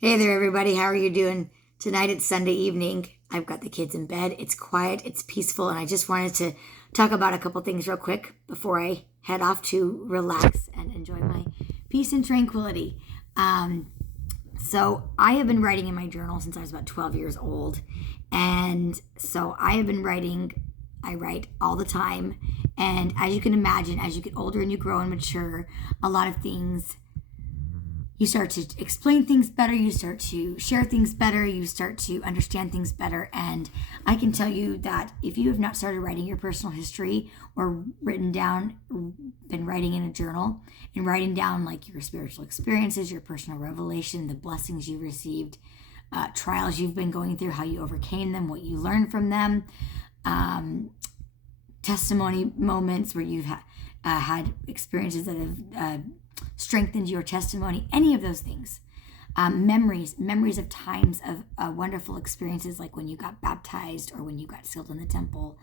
Hey there, everybody. How are you doing? Tonight it's Sunday evening. I've got the kids in bed. It's quiet, it's peaceful, and I just wanted to talk about a couple things real quick before I head off to relax and enjoy my peace and tranquility. So I have been writing in my journal since I was about 12 years old. And so I have been writing, I write all the time. And as you can imagine, as you get older and you grow and mature, a lot of things you start to explain things better, you start to share things better, you start to understand things better. And I can tell you that if you have not started writing your personal history or been writing in a journal and writing down like your spiritual experiences, your personal revelation, the blessings you received, trials you've been going through, how you overcame them, what you learned from them, testimony moments where you've had experiences that have strengthened your testimony, any of those things. Memories of times of wonderful experiences, like when you got baptized or when you got sealed in the temple.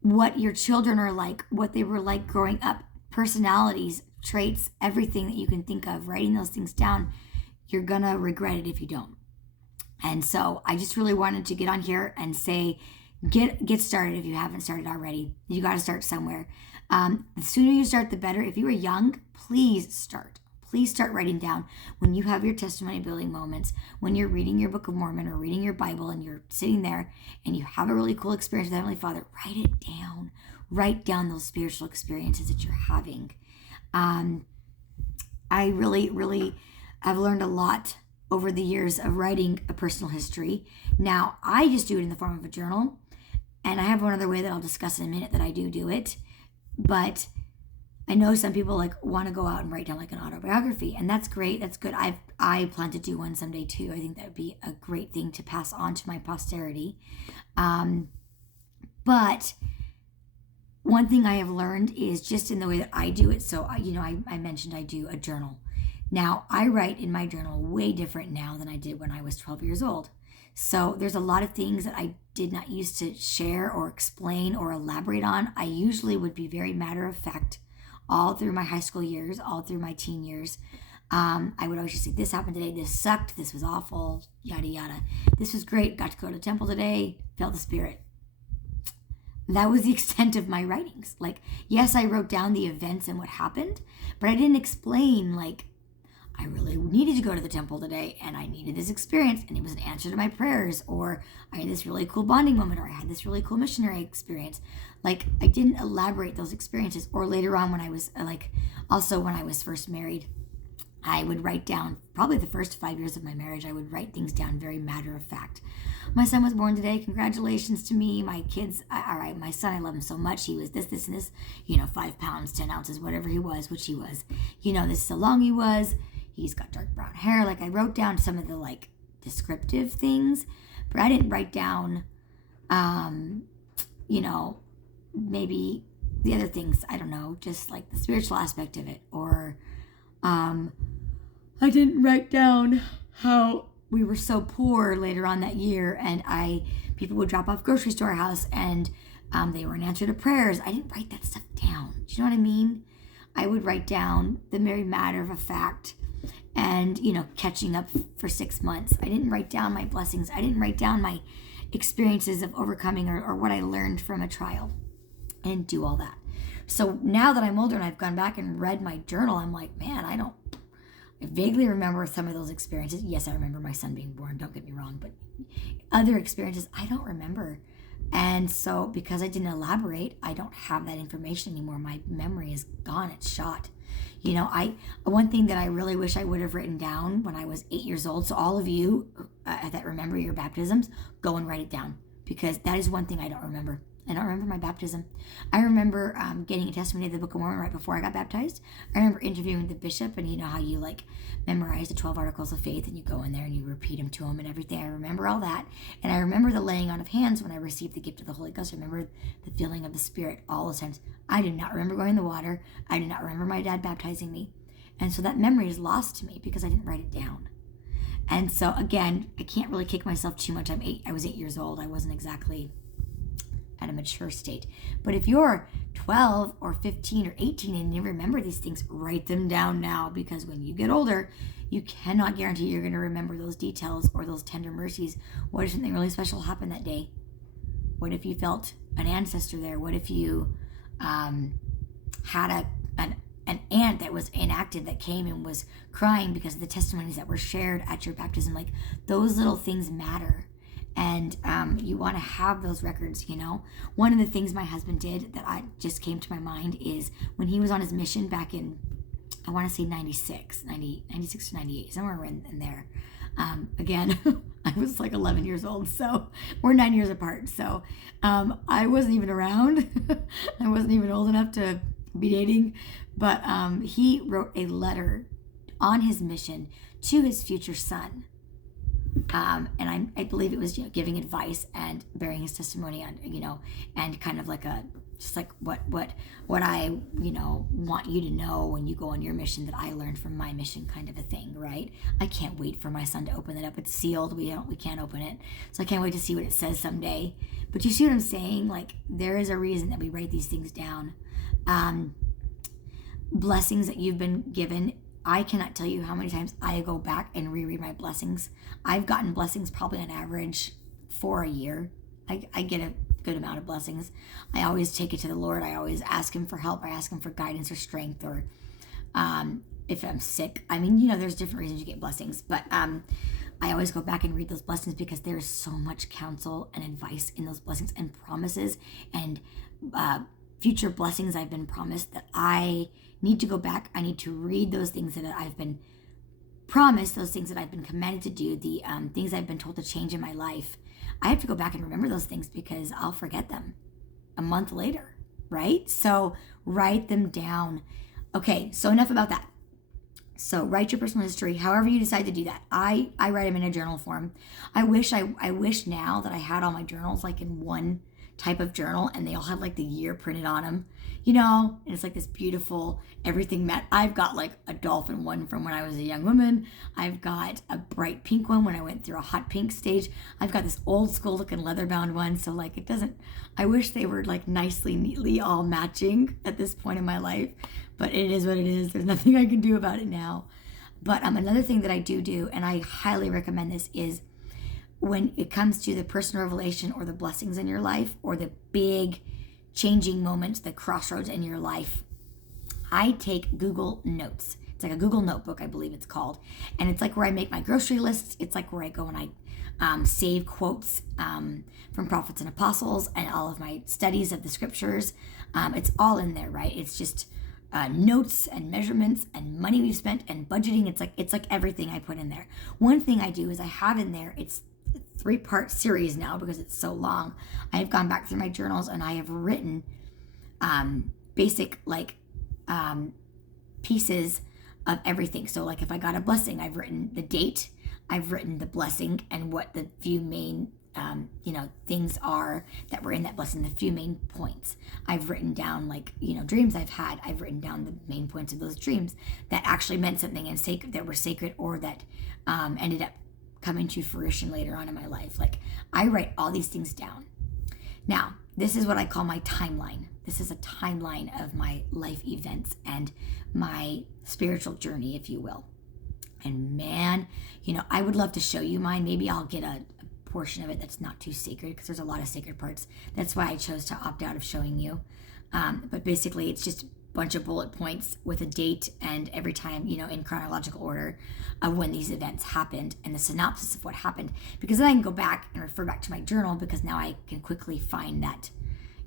What your children are like, what they were like growing up, personalities, traits, everything that you can think of, writing those things down. You're gonna regret it if you don't. And so I just really wanted to get on here and say, get started if you haven't started already. You got to start somewhere. The sooner you start, the better. If you are young, please start. Please start writing down when you have your testimony building moments, when you're reading your Book of Mormon or reading your Bible and you're sitting there and you have a really cool experience with Heavenly Father, write it down. Write down those spiritual experiences that you're having. I really have learned a lot over the years of writing a personal history. Now, I just do it in the form of a journal. And I have one other way that I'll discuss in a minute that I do it. But I know some people like want to go out and write down like an autobiography, and that's great. That's good. I plan to do one someday too. I think that would be a great thing to pass on to my posterity. But one thing I have learned is just in the way that I do it. So I mentioned I do a journal. Now I write in my journal way different now than I did when I was 12 years old. So there's a lot of things that I did not used to share or explain or elaborate on. I usually would be very matter of fact all through my high school years, all through my teen years. I would always just say, this happened today, this sucked, this was awful, yada, yada. This was great, got to go to the temple today, felt the Spirit. That was the extent of my writings. Like, yes, I wrote down the events and what happened, but I didn't explain like, I really needed to go to the temple today and I needed this experience and it was an answer to my prayers, or I had this really cool bonding moment, or I had this really cool missionary experience. Like, I didn't elaborate those experiences. Or later on when I was when I was first married, I would write down, probably the first 5 years of my marriage, I would write things down very matter of fact. My son was born today. Congratulations to me. My kids, all right, my son, I love him so much. He was this, and this, 5 pounds, 10 ounces, whatever he was, which he was. This is how long he was. He's got dark brown hair. Like, I wrote down some of the like descriptive things, but I didn't write down, maybe the other things. I don't know, just like the spiritual aspect of it. Or I didn't write down how we were so poor later on that year, and people would drop off groceries to our house, and they were an answer to prayers. I didn't write that stuff down. Do you know what I mean? I would write down the very matter of a fact. And, catching up for 6 months. I didn't write down my blessings. I didn't write down my experiences of overcoming or what I learned from a trial. I didn't do all that. So now that I'm older and I've gone back and read my journal, I'm like, man, I vaguely remember some of those experiences. Yes, I remember my son being born, don't get me wrong, but other experiences I don't remember. And so because I didn't elaborate, I don't have that information anymore. My memory is gone. It's shot. One thing that I really wish I would have written down when I was 8 years old. So all of you that remember your baptisms, go and write it down, because that is one thing I don't remember. I don't remember my baptism. I remember getting a testimony of the Book of Mormon right before I got baptized. I remember interviewing the bishop, and you know how you like memorize the 12 articles of faith and you go in there and you repeat them to him and everything. I remember all that. And I remember the laying on of hands when I received the gift of the Holy Ghost. I remember the feeling of the Spirit all those times. I do not remember going in the water. I do not remember my dad baptizing me. And so that memory is lost to me because I didn't write it down. And so again, I can't really kick myself too much. I was 8 years old. I wasn't exactly at a mature state. But if you're 12 or 15 or 18 and you remember these things, write them down now, because when you get older, You cannot guarantee you're going to remember those details or those tender mercies. What if something really special happened that day? What if you felt an ancestor there? What if you had an aunt that was inactive that came and was crying because of the testimonies that were shared at your baptism? Like, those little things matter. And you want to have those records, you know. One of the things my husband did that I just came to my mind is when he was on his mission back in, I want to say 96 to 98, somewhere in there. Again, I was like 11 years old, so we're 9 years apart. So I wasn't even around. I wasn't even old enough to be dating. But he wrote a letter on his mission to his future son. And I believe it was, you know, giving advice and bearing his testimony on, you know, and kind of like just like what I, you know, want you to know when you go on your mission that I learned from my mission, kind of a thing, right? I can't wait for my son to open it up. It's sealed. We can't open it. So I can't wait to see what it says someday. But you see what I'm saying? Like, there is a reason that we write these things down. Blessings that you've been given. I cannot tell you how many times I go back and reread my blessings. I've gotten blessings probably on average for a year. I get a good amount of blessings. I always take it to the Lord. I always ask him for help. I ask him for guidance or strength, or if I'm sick. I mean, you know, there's different reasons you get blessings, but I always go back and read those blessings because there's so much counsel and advice in those blessings and promises and future blessings I've been promised that I need to go back. I need to read those things that I've been promised, those things that I've been commanded to do, the things I've been told to change in my life. I have to go back and remember those things because I'll forget them a month later, right? So write them down. Okay, so enough about that. So write your personal history, however you decide to do that. I write them in a journal form. I wish now that I had all my journals like in one type of journal and they all had like the year printed on them, you know, and it's like this beautiful everything met. I've got like a dolphin one from when I was a young woman. I've got a bright pink one when I went through a hot pink stage. I've got this old school looking leather bound one. So like I wish they were like nicely, neatly all matching at this point in my life, but it is what it is. There's nothing I can do about it now. But another thing that I do, and I highly recommend this, is when it comes to the personal revelation or the blessings in your life or the big changing moments, the crossroads in your life, I take Google Notes. It's like a Google Notebook, I believe it's called. And it's like where I make my grocery lists. It's like where I go and I save quotes from prophets and apostles and all of my studies of the scriptures. It's all in there, right? It's just notes and measurements and money we've spent and budgeting. It's like everything I put in there. One thing I do is I have in there, it's 3-part series now because it's so long. I have gone back through my journals and I have written basic like pieces of everything. So like if I got a blessing, I've written the date, I've written the blessing and what the few main things are that were in that blessing, the few main points. I've written down like, dreams I've had. I've written down the main points of those dreams that actually meant something and that were sacred or that ended up coming to fruition later on in my life. Like I write all these things down. Now, this is what I call my timeline. This is a timeline of my life events and my spiritual journey, if you will. And man, I would love to show you mine. Maybe I'll get a portion of it that's not too sacred because there's a lot of sacred parts. That's why I chose to opt out of showing you. But basically, it's just a bunch of bullet points with a date and every time, in chronological order of when these events happened and the synopsis of what happened. Because then I can go back and refer back to my journal because now I can quickly find that,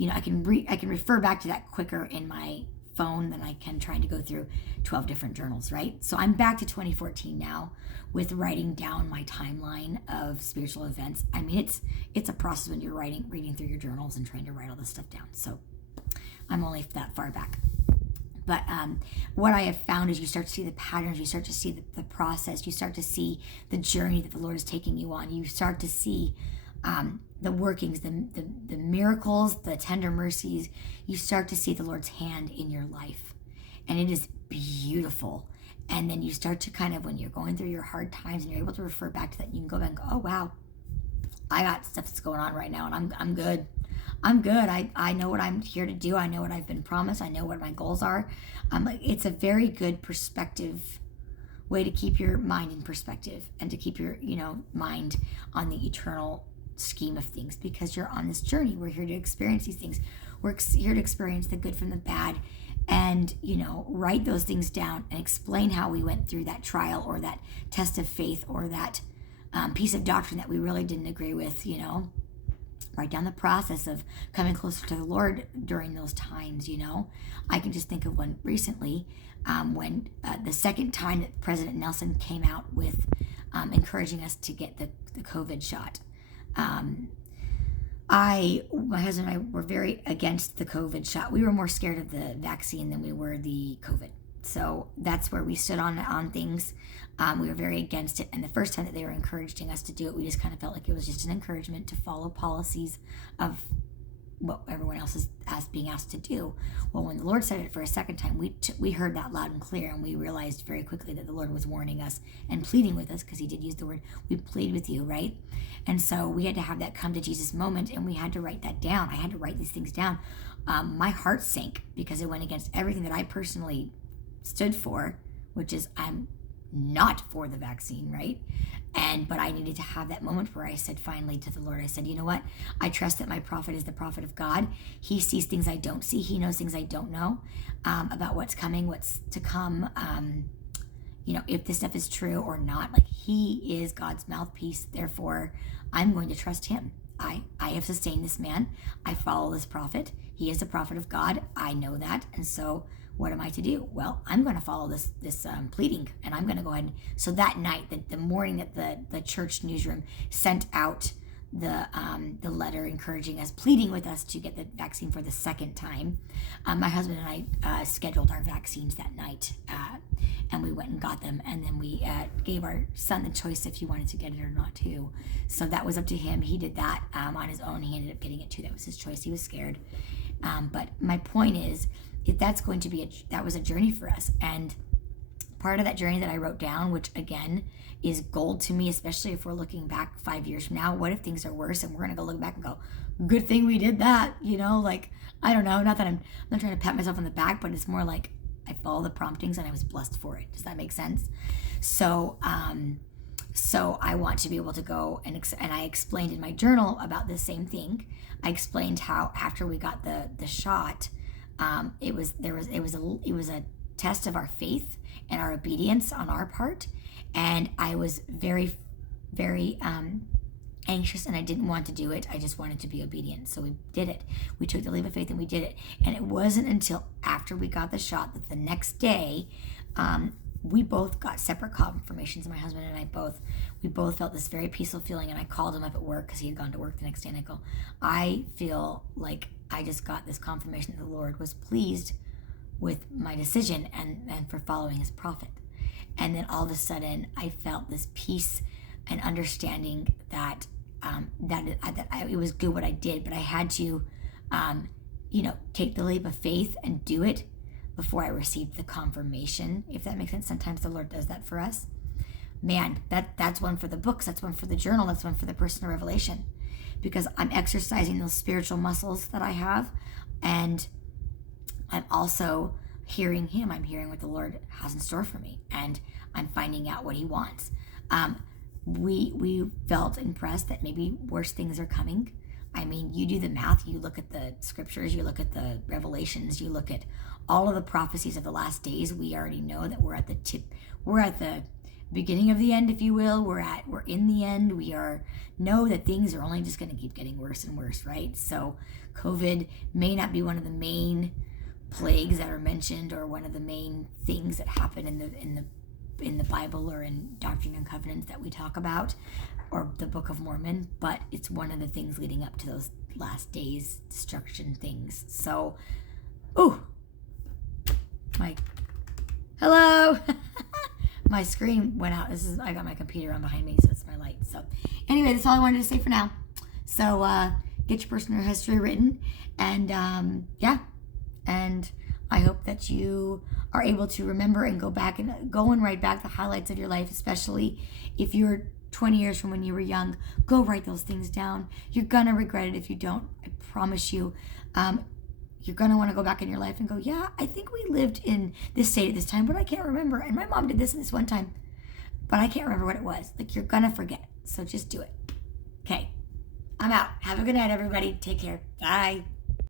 I can refer back to that quicker in my phone than I can trying to go through 12 different journals, right? So I'm back to 2014 now with writing down my timeline of spiritual events. I mean, it's a process when you're reading through your journals and trying to write all this stuff down. So I'm only that far back. But what I have found is you start to see the patterns, you start to see the process, you start to see the journey that the Lord is taking you on. You start to see the workings, the miracles, the tender mercies. You start to see the Lord's hand in your life. And it is beautiful. And then you start to kind of, when you're going through your hard times and you're able to refer back to that, you can go back and go, oh, wow, I got stuff that's going on right now and I'm good. I'm good. I know what I'm here to do. I know what I've been promised. I know what my goals are. It's a very good perspective way to keep your mind in perspective and to keep your, mind on the eternal scheme of things, because you're on this journey. We're here to experience these things. We're here to experience the good from the bad, and, write those things down and explain how we went through that trial or that test of faith or that piece of doctrine that we really didn't agree with, write down the process of coming closer to the Lord during those times. I can just think of one recently, when the second time that President Nelson came out with encouraging us to get the COVID shot. My husband and I were very against the COVID shot. We were more scared of the vaccine than we were the COVID. So that's where we stood on things. We were very against it. And the first time that they were encouraging us to do it, we just kind of felt like it was just an encouragement to follow policies of what everyone else is being asked to do. Well, when the Lord said it for a second time, we heard that loud and clear, and we realized very quickly that the Lord was warning us and pleading with us, because he did use the word, we plead with you, right? And so we had to have that come to Jesus moment, and we had to write that down. I had to write these things down. My heart sank because it went against everything that I personally stood for, which is I'm not for the vaccine, right? But I needed to have that moment where I said finally to the Lord, I said, you know what? I trust that my prophet is the prophet of God. He sees things I don't see. He knows things I don't know about what's coming, what's to come, if this stuff is true or not. Like, he is God's mouthpiece. Therefore, I'm going to trust him. I have sustained this man. I follow this prophet. He is the prophet of God. I know that. And so what am I to do? Well, I'm going to follow this pleading, and I'm going to go ahead. So that night, the morning that the church newsroom sent out the letter encouraging us, pleading with us to get the vaccine for the second time, my husband and I scheduled our vaccines that night, and we went and got them, and then we gave our son the choice if he wanted to get it or not too. So that was up to him. He did that on his own. He ended up getting it too. That was his choice. He was scared. But my point is, if that's going to be that was a journey for us. And part of that journey that I wrote down, which again is gold to me, especially if we're looking back 5 years from now, what if things are worse and we're going to go look back and go, good thing we did that, I don't know, not that I'm not trying to pat myself on the back, but it's more like I followed the promptings and I was blessed for it. Does that make sense? So I want to be able to go and I explained in my journal about the same thing. I explained how after we got the shot, it was a test of our faith and our obedience on our part, and I was very, very anxious, and I didn't want to do it. I just wanted to be obedient, so we did it. We took the leap of faith and we did it. And it wasn't until after we got the shot that the next day, we both got separate confirmations. My husband and I both felt this very peaceful feeling, and I called him up at work because he had gone to work the next day, and I go, I feel like I just got this confirmation that the Lord was pleased with my decision and for following his prophet. And then all of a sudden I felt this peace and understanding that it was good what I did, but I had to take the leap of faith and do it before I received the confirmation, if that makes sense. Sometimes the Lord does that for us. Man, that's one for the books, that's one for the journal, that's one for the personal revelation, because I'm exercising those spiritual muscles that I have, and I'm also hearing him. I'm hearing what the Lord has in store for me, and I'm finding out what he wants. We felt impressed that maybe worse things are coming. I mean, you do the math, you look at the scriptures, you look at the revelations, you look at all of the prophecies of the last days. We already know that we're at the beginning of the end, if you will. We're in the end. We know that things are only just going to keep getting worse and worse, right? So COVID may not be one of the main plagues that are mentioned or one of the main things that happen in the Bible or in Doctrine and Covenants that we talk about, or the Book of Mormon, but it's one of the things leading up to those last days destruction things. So, hello. My screen went out. I got my computer on behind me, so it's my light. So anyway, that's all I wanted to say for now. So get your personal history written, and and I hope that you are able to remember and go back and write back the highlights of your life, especially if you're 20 years from when you were young. Go write those things down. You're gonna regret it if you don't. I promise you. you're going to want to go back in your life and go, yeah, I think we lived in this state at this time, but I can't remember. And my mom did this and this one time, but I can't remember what it was. Like, you're going to forget. So just do it. Okay. I'm out. Have a good night, everybody. Take care. Bye.